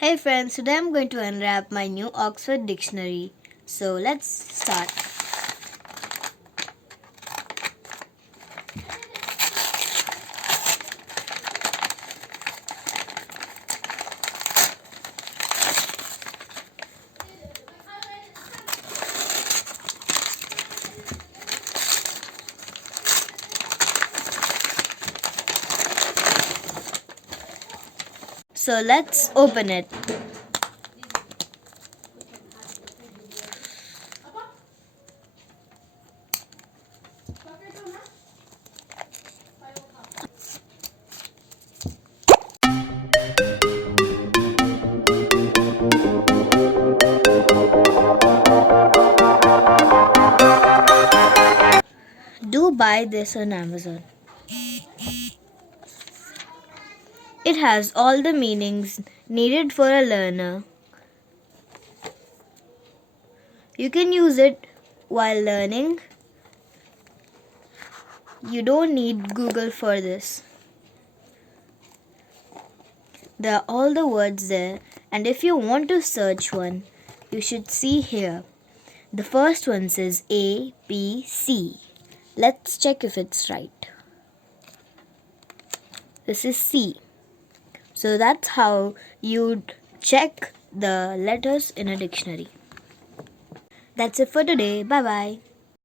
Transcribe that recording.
Hey friends, today I'm going to unwrap my new Oxford dictionary. So let's start. So let's open it. Do buy this on Amazon. It has all the meanings needed for a learner. You can use it while learning. You don't need Google for this. There are all the words there, and if you want to search one, you should see here. The first one says A, B, C. Let's check if it's right. This is C. So that's how you'd check the letters in a dictionary. That's it for today. Bye bye.